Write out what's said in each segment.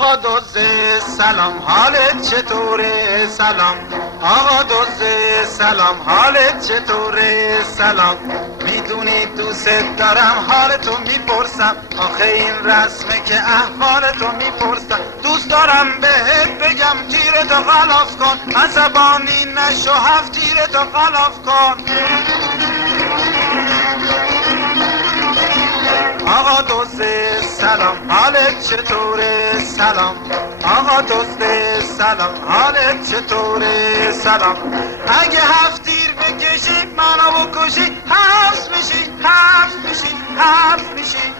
آقا دوزه سلام، حالت چطوره؟ سلام آقا دوزه سلام، حالت چطوره؟ سلام میدونی دوست دارم، حالتو میپرسم، آخه این رسمه که احوالتو میپرسم. دوست دارم بهت بگم تیرتو غلاف کن، عصبانی نشو، هفت تیرتو غلاف کن. آقا دوسته سلام، حالت چطوره؟ سلام آقا دوسته سلام، حالت چطوره؟ سلام اگه هفت تیر بکشی منو بکشی، حبس میشی، حبس میشی، حبس میشی.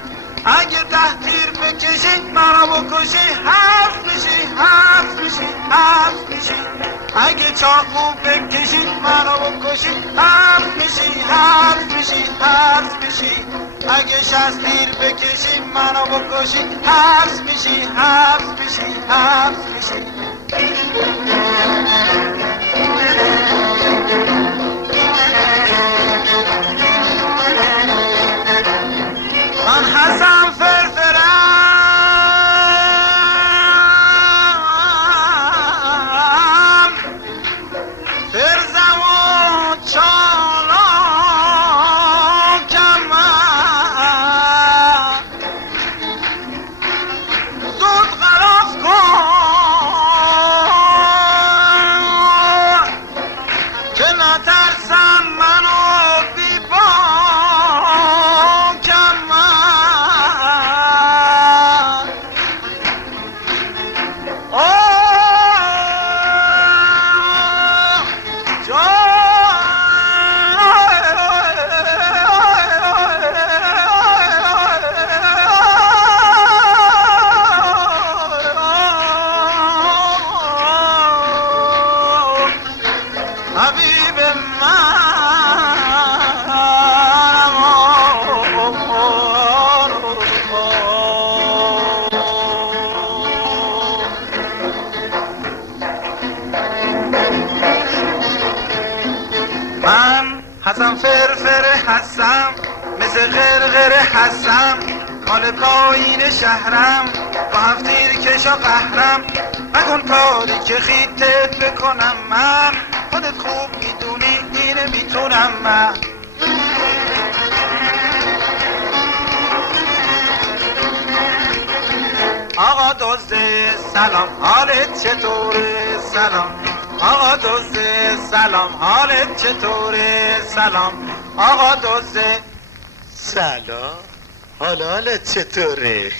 اگه 10 تیر بکشی منو بکشی، حبس میشی، حبس میشی، حبس میشی. اگه چاقو بکشی منو بکشی، حبس میشی، حبس میشی، حبس میشی. اگه 60 تیر بکشی منو بکشی، حبس میشی، حبس میشی، حبس میشی. من حسن فرفرم، فرزم و چالاکم، زود غلاف کن که نترسم منو بی باکم. حبیب من حسن فرفر هستم، مثل غرغره هستم، مال پایین شهرم، با هفت تیر کشا قهرم. نکن کاری که خیتت بکنم من، خودت خوب میدونی اینه میتونم من. آقا دزده سلام، حالت چطوره؟ سلام آقا دزده سلام، حالت چطوره؟ سلام آقا دزده سلام، حالت چطوره؟